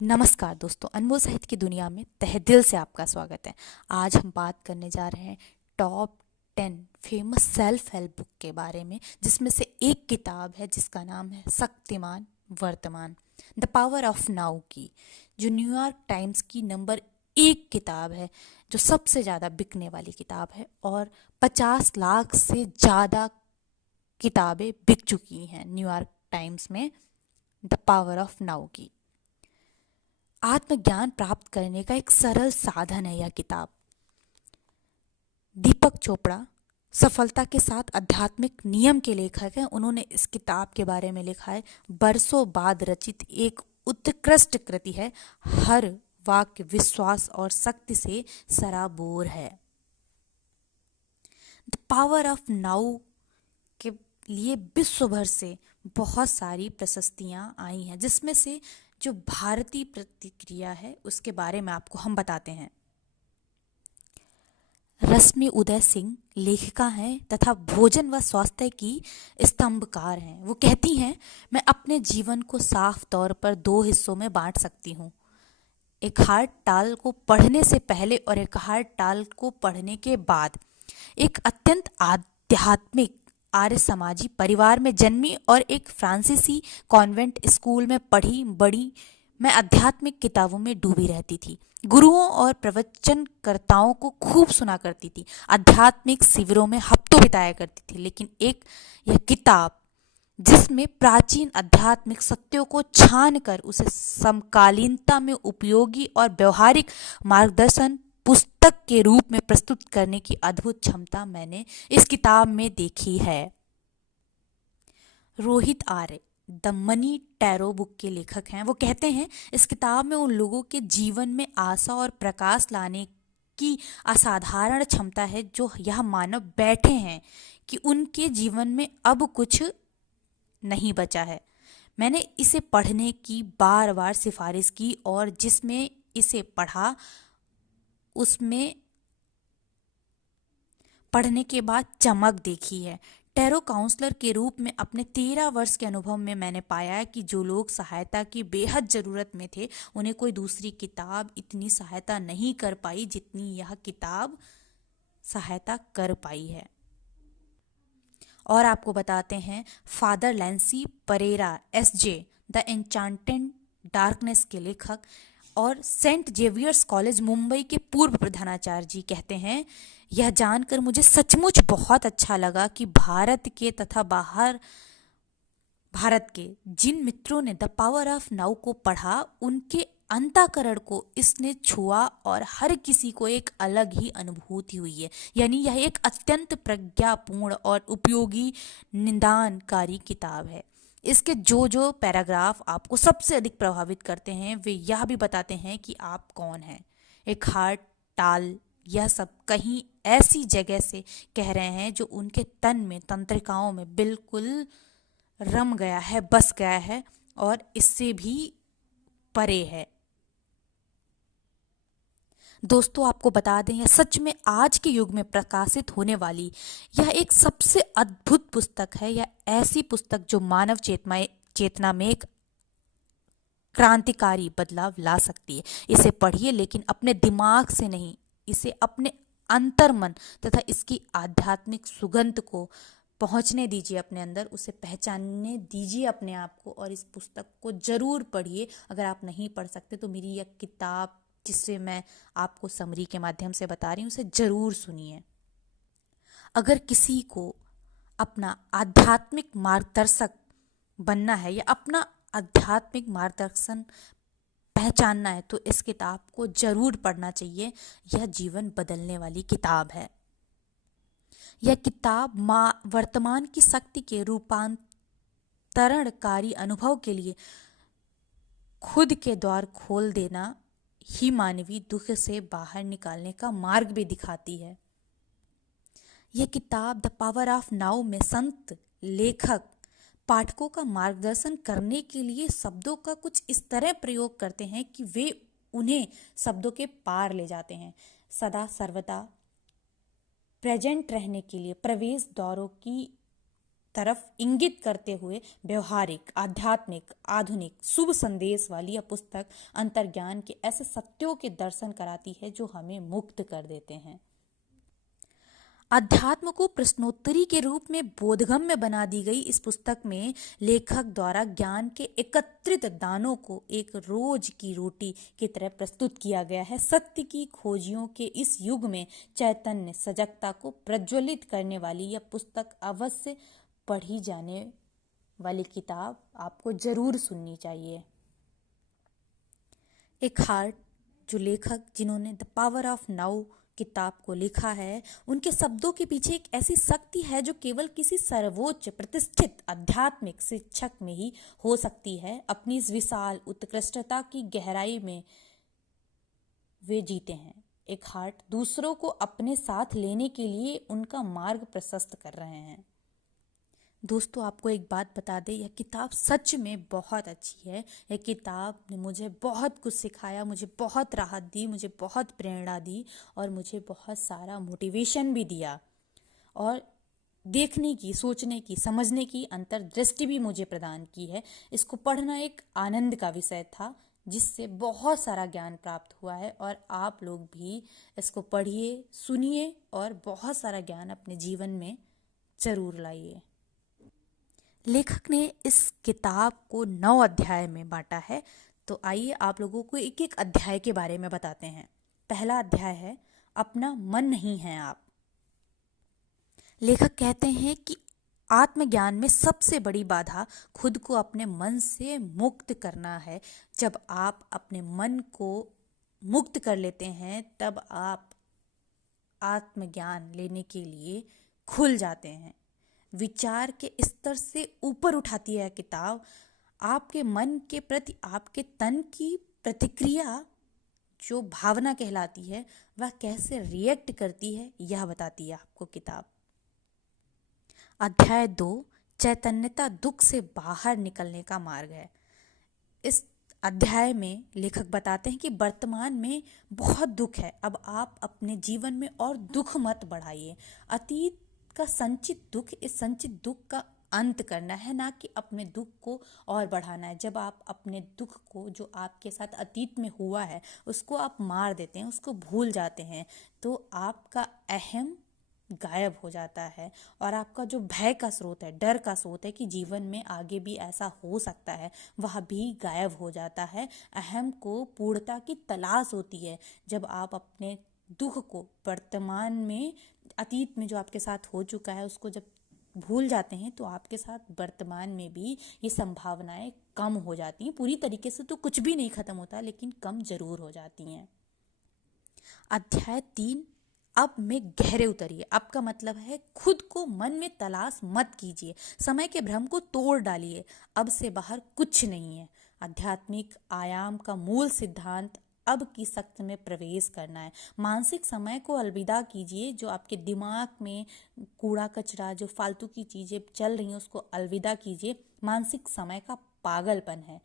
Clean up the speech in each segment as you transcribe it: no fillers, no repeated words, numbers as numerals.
नमस्कार दोस्तों, अनमोल साहित्य की दुनिया में तहे दिल से आपका स्वागत है। आज हम बात करने जा रहे हैं top 10 famous self help book के बारे में, जिसमें से एक किताब है जिसका नाम है शक्तिमान वर्तमान, द पावर ऑफ नाउ की, जो न्यूयॉर्क टाइम्स की नंबर 1 किताब है, जो सबसे ज़्यादा बिकने वाली किताब है और 50 लाख से ज़्यादा किताबें बिक चुकी हैं न्यूयॉर्क टाइम्स में द पावर ऑफ नाउ की। आत्मज्ञान प्राप्त करने का एक सरल साधन है यह किताब। दीपक चोपड़ा सफलता के साथ आध्यात्मिक नियम के लेखक हैं। उन्होंने इस किताब के बारे में लिखा है, बरसों बाद रचित एक उत्कृष्ट कृति है। हर वाक्य विश्वास और शक्ति से सराबोर है। द पावर ऑफ नाउ के लिए विश्व भर से बहुत सारी प्रशस्तियां आई हैं, जिसमें से जो भारतीय प्रतिक्रिया है उसके बारे में आपको हम बताते हैं। रश्मि उदय सिंह लेखिका हैं तथा भोजन व स्वास्थ्य की स्तंभकार हैं। वो कहती हैं, मैं अपने जीवन को साफ तौर पर 2 हिस्सों में बांट सकती हूँ, एक हार्ट टाल को पढ़ने से पहले और एक हार्ट टाल को पढ़ने के बाद। एक अत्यंत आध्यात्मिक आर्य समाजी परिवार में जन्मी और एक फ्रांसीसी कॉन्वेंट स्कूल में पढ़ी बड़ी, मैं आध्यात्मिक किताबों में डूबी रहती थी। गुरुओं और प्रवचनकर्ताओं को खूब सुना करती थी। आध्यात्मिक शिविरों में हफ्तों बिताया करती थी। लेकिन एक यह किताब, जिसमें प्राचीन आध्यात्मिक सत्यों को छान कर उसे समकालीनता में उपयोगी और व्यवहारिक मार्गदर्शन पुस्तक के रूप में प्रस्तुत करने की अद्भुत क्षमता मैंने इस किताब में देखी है। Rohit Arya the money tarot book के लेखक हैं। वो कहते हैं, इस किताब में उन लोगों के जीवन में आशा और प्रकाश लाने की असाधारण क्षमता है जो यह मानव बैठे हैं कि उनके जीवन में अब कुछ नहीं बचा है। मैंने इसे पढ़ने की बार बार सिफारिश की और जिसमें इसे पढ़ा उसमें पढ़ने के बाद चमक देखी है। टैरो काउंसलर के रूप में अपने 13 वर्ष के अनुभव में मैंने पाया है कि जो लोग सहायता की बेहद ज़रूरत में थे, उन्हें कोई दूसरी किताब इतनी सहायता नहीं कर पाई जितनी यह किताब सहायता कर पाई है। और आपको बताते हैं, father Lancy Pereira SJ the Enchanted Darkness के लेखक और सेंट जेवियर्स कॉलेज मुंबई के पूर्व प्रधानाचार्य जी कहते हैं, यह जानकर मुझे सचमुच बहुत अच्छा लगा कि भारत के तथा बाहर भारत के जिन मित्रों ने द पावर ऑफ नाउ को पढ़ा, उनके अंतःकरण को इसने छुआ और हर किसी को एक अलग ही अनुभूति हुई है। यानी यह एक अत्यंत प्रज्ञापूर्ण और उपयोगी निदानकारी किताब है। इसके जो पैराग्राफ आपको सबसे अधिक प्रभावित करते हैं, वे यह भी बताते हैं कि आप कौन हैं। एक हार्ट टाल, यह सब कहीं ऐसी जगह से कह रहे हैं जो उनके तन में, तंत्रिकाओं में बिल्कुल रम गया है, बस गया है और इससे भी परे है। दोस्तों, आपको बता दें, यह सच में आज के युग में प्रकाशित होने वाली यह एक सबसे अद्भुत पुस्तक है। यह ऐसी पुस्तक जो मानव चेतना में एक क्रांतिकारी बदलाव ला सकती है। इसे पढ़िए, लेकिन अपने दिमाग से नहीं, इसे अपने अंतर्मन तथा इसकी आध्यात्मिक सुगंध को पहुंचने दीजिए अपने अंदर, उसे पहचानने दीजिए अपने आप को और इस पुस्तक को जरूर पढ़िए। अगर आप नहीं पढ़ सकते तो मेरी यह किताब, जिससे मैं आपको समरी के माध्यम से बता रही हूँ, उसे जरूर सुनिए। अगर किसी को अपना आध्यात्मिक मार्गदर्शक बनना है या अपना आध्यात्मिक मार्गदर्शन पहचानना है तो इस किताब को जरूर पढ़ना चाहिए। यह जीवन बदलने वाली किताब है। यह किताब वर्तमान की शक्ति के रूपांतरणकारी अनुभव के लिए खुद के द्वार खोल देना ही मानवीय दुख से बाहर निकालने का मार्ग भी दिखाती है। यह किताब द पावर ऑफ नाउ में संत लेखक पाठकों का मार्गदर्शन करने के लिए शब्दों का कुछ इस तरह प्रयोग करते हैं कि वे उन्हें शब्दों के पार ले जाते हैं। सदा सर्वदा प्रेजेंट रहने के लिए प्रवेश द्वारों की तरफ इंगित करते हुए व्यवहारिक, आध्यात्मिक, आधुनिक, शुभ संदेश वाली यह पुस्तक अंतर्ज्ञान के ऐसे सत्यों के दर्शन कराती है जो हमें मुक्त कर देते हैं। अध्यात्म को प्रश्नोत्तरी के रूप में बोधगम्य बना दी गई इस पुस्तक में लेखक द्वारा ज्ञान के एकत्रित दानों को एक रोज की रोटी की तरह प्रस्तुत किया गया है। सत्य की खोजियों के इस युग में चैतन्य सजगता को प्रज्वलित करने वाली यह पुस्तक अवश्य पढ़ी जाने वाली किताब आपको जरूर सुननी चाहिए। एकहार्ट, जो लेखक जिन्होंने द पावर ऑफ नाउ किताब को लिखा है, उनके शब्दों के पीछे एक ऐसी शक्ति है जो केवल किसी सर्वोच्च प्रतिष्ठित आध्यात्मिक शिक्षक में ही हो सकती है। अपनी इस विशाल उत्कृष्टता की गहराई में वे जीते हैं। एकहार्ट दूसरों को अपने साथ लेने के लिए उनका मार्ग प्रशस्त कर रहे हैं। दोस्तों, आपको एक बात बता दें, यह किताब सच में बहुत अच्छी है। यह किताब ने मुझे बहुत कुछ सिखाया, मुझे बहुत राहत दी, मुझे बहुत प्रेरणा दी और मुझे बहुत सारा मोटिवेशन भी दिया और देखने की, सोचने की, समझने की अंतर्दृष्टि भी मुझे प्रदान की है। इसको पढ़ना एक आनंद का विषय था जिससे बहुत सारा ज्ञान प्राप्त हुआ है और आप लोग भी इसको पढ़िए, सुनिए और बहुत सारा ज्ञान अपने जीवन में जरूर लाइए। लेखक ने इस किताब को 9 अध्याय में बांटा है, तो आइए आप लोगों को एक एक अध्याय के बारे में बताते हैं। पहला अध्याय है अपना मन नहीं है आप। लेखक कहते हैं कि आत्मज्ञान में सबसे बड़ी बाधा खुद को अपने मन से मुक्त करना है। जब आप अपने मन को मुक्त कर लेते हैं तब आप आत्मज्ञान लेने के लिए खुल जाते हैं। विचार के स्तर से ऊपर उठाती है किताब। आपके मन के प्रति आपके तन की प्रतिक्रिया, जो भावना कहलाती है, वह कैसे रिएक्ट करती है यह बताती है आपको किताब। अध्याय 2 चैतन्यता दुख से बाहर निकलने का मार्ग है। इस अध्याय में लेखक बताते हैं कि वर्तमान में बहुत दुख है, अब आप अपने जीवन में और दुख मत बढ़ाइए। अतीत का संचित दुख, इस संचित दुख का अंत करना है, ना कि अपने दुख को और बढ़ाना है। जब आप अपने दुख को, जो आपके साथ अतीत में हुआ है, उसको आप मार देते हैं, उसको भूल जाते हैं, तो आपका अहम गायब हो जाता है और आपका जो भय का स्रोत है, डर का स्रोत है कि जीवन में आगे भी ऐसा हो सकता है, वह भी गायब हो जाता है। अहम को पूर्णता की तलाश होती है जब आप अपने दुख को, वर्तमान में, अतीत में जो आपके साथ हो चुका है, उसको जब भूल जाते हैं तो आपके साथ वर्तमान में भी ये संभावनाएं कम हो जाती हैं। पूरी तरीके से तो कुछ भी नहीं खत्म होता, लेकिन कम जरूर हो जाती हैं। अध्याय 3 अब में गहरे उतरिए। अब का मतलब है खुद को मन में तलाश मत कीजिए, समय के भ्रम को तोड़ डालिए। अब से बाहर कुछ नहीं है। आध्यात्मिक आयाम का मूल सिद्धांत अब की शक्ति में प्रवेश करना है। मानसिक समय को अलविदा कीजिए। जो आपके दिमाग में कूड़ा कचरा, जो फालतू की चीजें चल रही हैं, उसको अलविदा कीजिए। मानसिक समय का पागलपन है।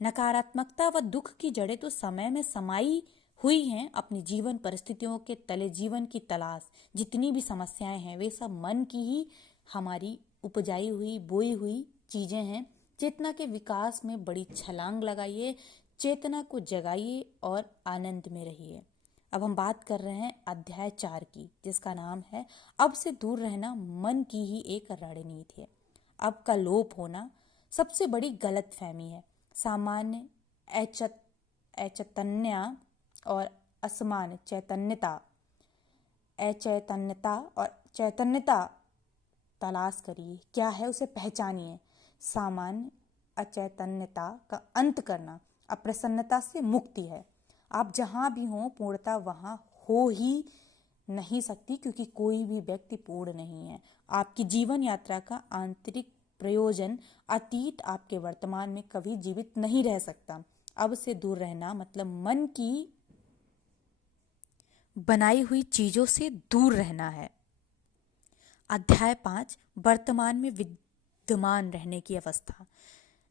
नकारात्मकता व दुख की जड़ें तो समय में समाई हुई हैं। अपनी जीवन परिस्थितियों के तले जीवन की तलाश, जितनी भी समस्याएं हैं, वे सब मन की ही हमारी उपजाई हुई, बोई हुई चीजें हैं। चेतना के विकास में बड़ी छलांग लगाइए, चेतना को जगाइए और आनंद में रहिए। अब हम बात कर रहे हैं अध्याय 4 की, जिसका नाम है अब से दूर रहना मन की ही एक रणनीति है। अब का लोप होना सबसे बड़ी गलतफहमी है। सामान्य अचैतन्य और असमान चैतन्यता, अचैतन्यता और चैतन्यता तलाश करिए। क्या है उसे पहचानिए। सामान्य अचैतन्यता का अंत करना अप्रसन्नता से मुक्ति है। आप जहाँ भी हों, पूर्णता वहाँ हो ही नहीं सकती, क्योंकि कोई भी व्यक्ति पूर्ण नहीं है। आपकी जीवन यात्रा का आंतरिक प्रयोजन अतीत आपके वर्तमान में कभी जीवित नहीं रह सकता। अब से दूर रहना मतलब मन की बनाई हुई चीजों से दूर रहना है। अध्याय 5 वर्तमान में विद्यमान रहने की अवस्था।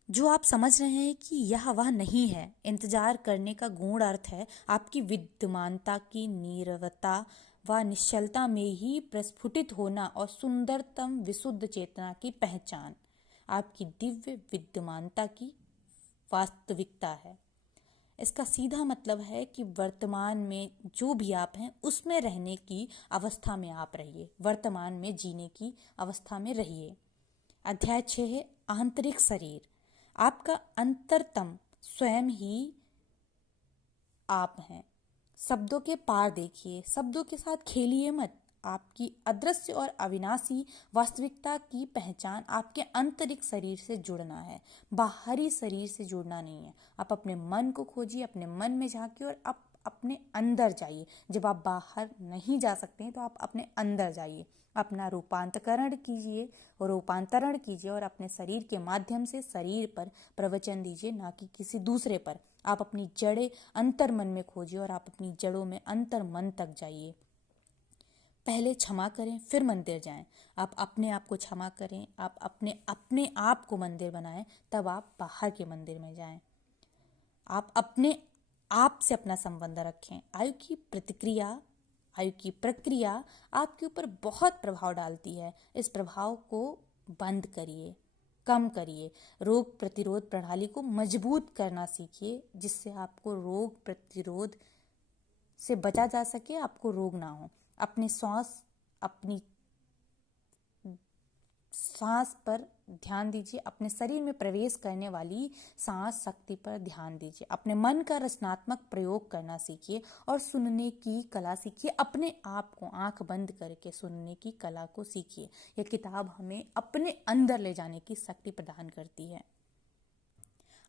जो आप समझ रहे हैं कि यह वह नहीं है, इंतजार करने का गूढ़ अर्थ है आपकी विद्यमानता की नीरवता व निश्चलता में ही प्रस्फुटित होना और सुंदरतम विशुद्ध चेतना की पहचान आपकी दिव्य विद्यमानता की वास्तविकता है। इसका सीधा मतलब है कि वर्तमान में जो भी आप हैं उसमें रहने की अवस्था में आप रहिए, वर्तमान में जीने की अवस्था में रहिए। अध्याय 6 है आंतरिक शरीर। आपका अंतरतम स्वयं ही आप हैं। शब्दों के पार देखिए, शब्दों के साथ खेलिए मत। आपकी अदृश्य और अविनाशी वास्तविकता की पहचान आपके आंतरिक शरीर से जुड़ना है, बाहरी शरीर से जुड़ना नहीं है। आप अपने मन को खोजिए, अपने मन में झांकिए और आप अपने अंदर जाइए। जब आप बाहर नहीं जा सकते हैं तो आप अपने अंदर जाइए, अपना रूपांतरण कीजिए और अपने शरीर के माध्यम से शरीर पर प्रवचन दीजिए, ना कि किसी दूसरे पर। आप अपनी जड़ें अंतर मन में खोजिए और आप अपनी जड़ों में अंतर मन तक जाइए। पहले क्षमा करें, फिर मंदिर जाएं। आप अपने आप को क्षमा करें, आप अपने आप को मंदिर बनाएं, तब आप बाहर के मंदिर में जाएं। आप अपने आप से अपना संबंध रखें। आयु की प्रक्रिया आपके ऊपर बहुत प्रभाव डालती है। इस प्रभाव को बंद करिए, कम करिए। रोग प्रतिरोध प्रणाली को मजबूत करना सीखिए, जिससे आपको रोग प्रतिरोध से बचा जा सके, आपको रोग ना हो। अपनी सांस पर ध्यान दीजिए, अपने शरीर में प्रवेश करने वाली सांस शक्ति पर ध्यान दीजिए। अपने मन का रचनात्मक प्रयोग करना सीखिए और सुनने की कला सीखिए। अपने आप को आंख बंद करके सुनने की कला को सीखिए। यह किताब हमें अपने अंदर ले जाने की शक्ति प्रदान करती है।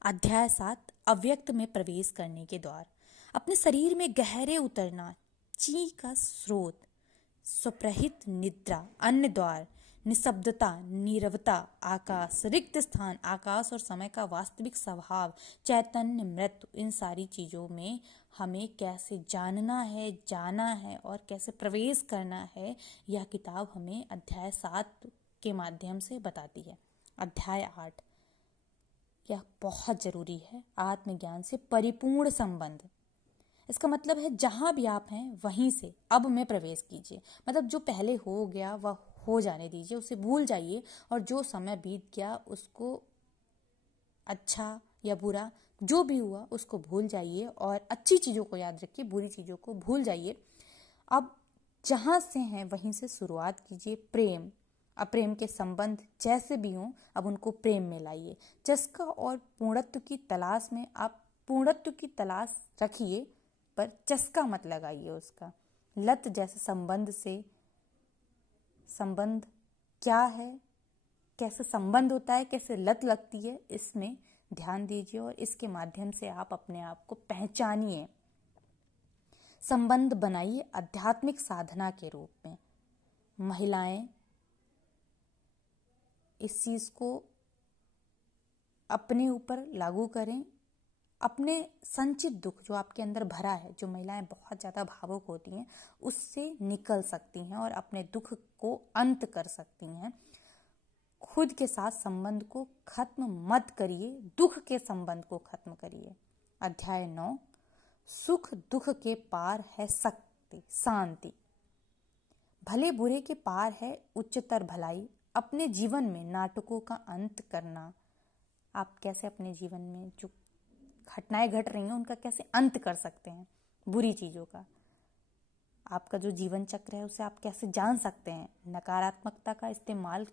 अध्याय 7 अव्यक्त में प्रवेश करने के द्वार। अपने शरीर में गहरे उतरना, ची का स्रोत, स्वप्रहित निद्रा, अन्य द्वार, निशब्दता, नीरवता, आकाश, रिक्त स्थान, आकाश और समय का वास्तविक स्वभाव, चैतन्य, मृत्यु, इन सारी चीज़ों में हमें कैसे जानना है, जाना है और कैसे प्रवेश करना है, यह किताब हमें अध्याय 7 के माध्यम से बताती है। अध्याय 8 यह बहुत जरूरी है, आत्मज्ञान से परिपूर्ण संबंध। इसका मतलब है जहाँ भी आप हैं वहीं से अब में प्रवेश कीजिए। मतलब जो पहले हो गया वह हो जाने दीजिए, उसे भूल जाइए और जो समय बीत गया उसको, अच्छा या बुरा जो भी हुआ उसको भूल जाइए और अच्छी चीज़ों को याद रखिए, बुरी चीज़ों को भूल जाइए। अब जहाँ से हैं वहीं से शुरुआत कीजिए। प्रेम अप्रेम के संबंध जैसे भी हों, अब उनको प्रेम में लाइए। चस्का और पूर्णत्व की तलाश में आप पूर्णत्व की तलाश रखिए, पर चस्का मत लगाइए उसका। लत जैसे संबंध क्या है, कैसे संबंध होता है, कैसे लत लगती है, इसमें ध्यान दीजिए और इसके माध्यम से आप अपने आप को पहचानिए। संबंध बनाइए आध्यात्मिक साधना के रूप में। महिलाएं इस चीज़ को अपने ऊपर लागू करें। अपने संचित दुख जो आपके अंदर भरा है, जो महिलाएं बहुत ज़्यादा भावुक होती हैं, उससे निकल सकती हैं और अपने दुख को अंत कर सकती हैं। खुद के साथ संबंध को खत्म मत करिए, दुख के संबंध को खत्म करिए। अध्याय 9 सुख दुख के पार है शक्ति, शांति। भले बुरे के पार है उच्चतर भलाई। अपने जीवन में नाटकों का अंत करना। आप कैसे अपने जीवन में जो घटनाएं घट रही हैं उनका कैसे अंत कर सकते हैं, बुरी चीज़ों का। आपका जो जीवन चक्र है उसे आप कैसे जान सकते हैं। नकारात्मकता का इस्तेमाल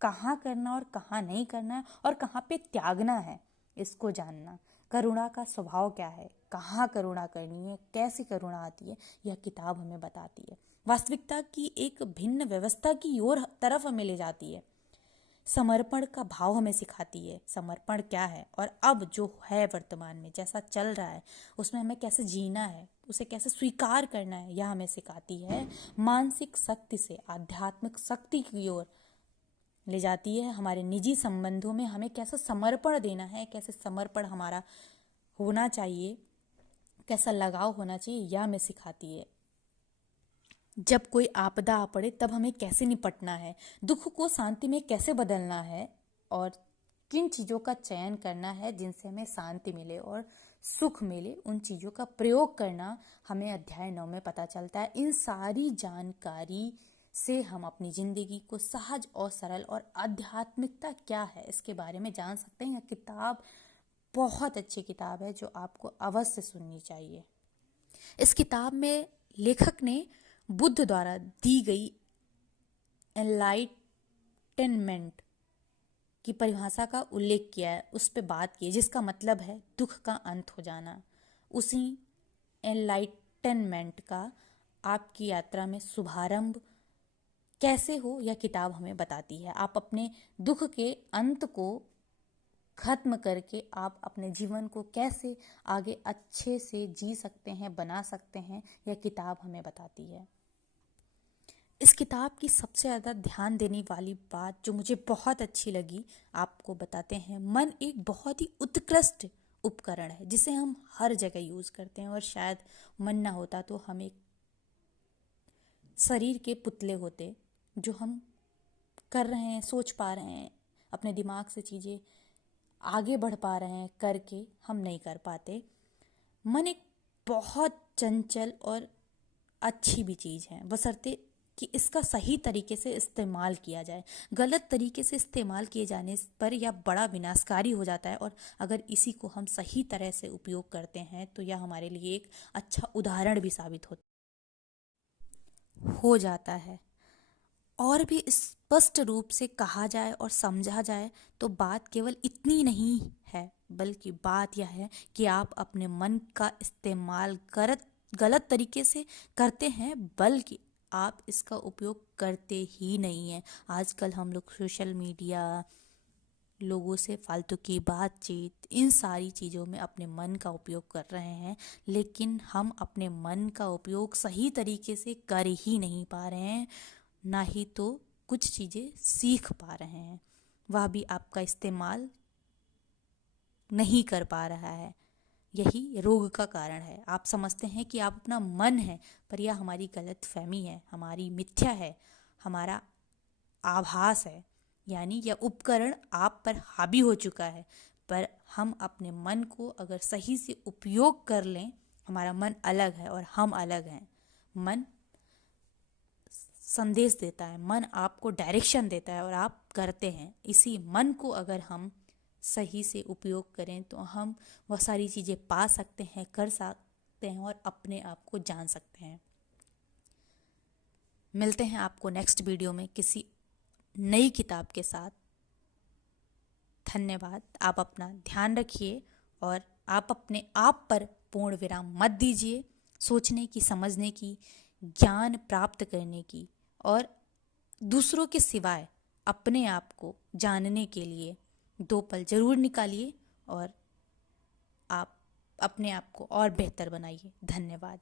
कहाँ करना और कहाँ नहीं करना है और कहाँ पे त्यागना है, इसको जानना। करुणा का स्वभाव क्या है, कहाँ करुणा करनी है, कैसे करुणा आती है, यह किताब हमें बताती है। वास्तविकता की एक भिन्न व्यवस्था की ओर तरफ हमें ले जाती है। समर्पण का भाव हमें सिखाती है, समर्पण क्या है और अब जो है वर्तमान में जैसा चल रहा है उसमें हमें कैसे जीना है, उसे कैसे स्वीकार करना है, यह हमें सिखाती है। मानसिक शक्ति से आध्यात्मिक शक्ति की ओर ले जाती है। हमारे निजी संबंधों में हमें कैसा समर्पण देना है, कैसे समर्पण हमारा होना चाहिए, कैसा लगाव होना चाहिए, यह हमें सिखाती है। जब कोई आपदा आ पड़े तब हमें कैसे निपटना है, दुख को शांति में कैसे बदलना है और किन चीज़ों का चयन करना है जिनसे हमें शांति मिले और सुख मिले, उन चीज़ों का प्रयोग करना हमें अध्याय 9 में पता चलता है। इन सारी जानकारी से हम अपनी ज़िंदगी को सहज और सरल और आध्यात्मिकता क्या है इसके बारे में जान सकते हैं। यह किताब बहुत अच्छी किताब है जो आपको अवश्य सुननी चाहिए। इस किताब में लेखक ने बुद्ध द्वारा दी गई एनलाइटनमेंट की परिभाषा का उल्लेख किया है, उस पर बात की है, जिसका मतलब है दुख का अंत हो जाना। उसी एनलाइटनमेंट का आपकी यात्रा में शुभारंभ कैसे हो यह किताब हमें बताती है। आप अपने दुख के अंत को खत्म करके आप अपने जीवन को कैसे आगे अच्छे से जी सकते हैं, बना सकते हैं, यह किताब हमें बताती है। इस किताब की सबसे ज़्यादा ध्यान देने वाली बात जो मुझे बहुत अच्छी लगी, आपको बताते हैं। मन एक बहुत ही उत्कृष्ट उपकरण है जिसे हम हर जगह यूज़ करते हैं, और शायद मन ना होता तो हम एक शरीर के पुतले होते जो हम कर रहे हैं, सोच पा रहे हैं, अपने दिमाग से चीज़ें आगे बढ़ पा रहे हैं, करके हम नहीं कर पाते। मन एक बहुत चंचल और अच्छी भी चीज़ है, बशर्ते कि इसका सही तरीके से इस्तेमाल किया जाए। गलत तरीके से इस्तेमाल किए जाने पर यह बड़ा विनाशकारी हो जाता है, और अगर इसी को हम सही तरह से उपयोग करते हैं तो यह हमारे लिए एक अच्छा उदाहरण भी साबित हो जाता है। और भी स्पष्ट रूप से कहा जाए और समझा जाए तो बात केवल इतनी नहीं है, बल्कि बात यह है कि आप अपने मन का इस्तेमाल गलत तरीके से करते हैं, बल्कि आप इसका उपयोग करते ही नहीं हैं। आजकल हम लोग सोशल मीडिया, लोगों से फालतू की बातचीत, इन सारी चीज़ों में अपने मन का उपयोग कर रहे हैं, लेकिन हम अपने मन का उपयोग सही तरीके से कर ही नहीं पा रहे हैं, ना ही तो कुछ चीज़ें सीख पा रहे हैं। वह भी आपका इस्तेमाल नहीं कर पा रहा है। यही रोग का कारण है। आप समझते हैं कि आप अपना मन है, पर यह हमारी गलत फहमी है, हमारी मिथ्या है, हमारा आभास है। यानी यह उपकरण आप पर हावी हो चुका है। पर हम अपने मन को अगर सही से उपयोग कर लें, हमारा मन अलग है और हम अलग हैं। मन संदेश देता है, मन आपको डायरेक्शन देता है और आप करते हैं। इसी मन को अगर हम सही से उपयोग करें तो हम वह सारी चीज़ें पा सकते हैं, कर सकते हैं और अपने आप को जान सकते हैं। मिलते हैं आपको नेक्स्ट वीडियो में किसी नई किताब के साथ। धन्यवाद। आप अपना ध्यान रखिए और आप अपने आप पर पूर्ण विराम मत दीजिए। सोचने की, समझने की, ज्ञान प्राप्त करने की और दूसरों के सिवाय अपने आप को जानने के लिए 2 पल जरूर निकालिए और आप अपने आप को और बेहतर बनाइए। धन्यवाद।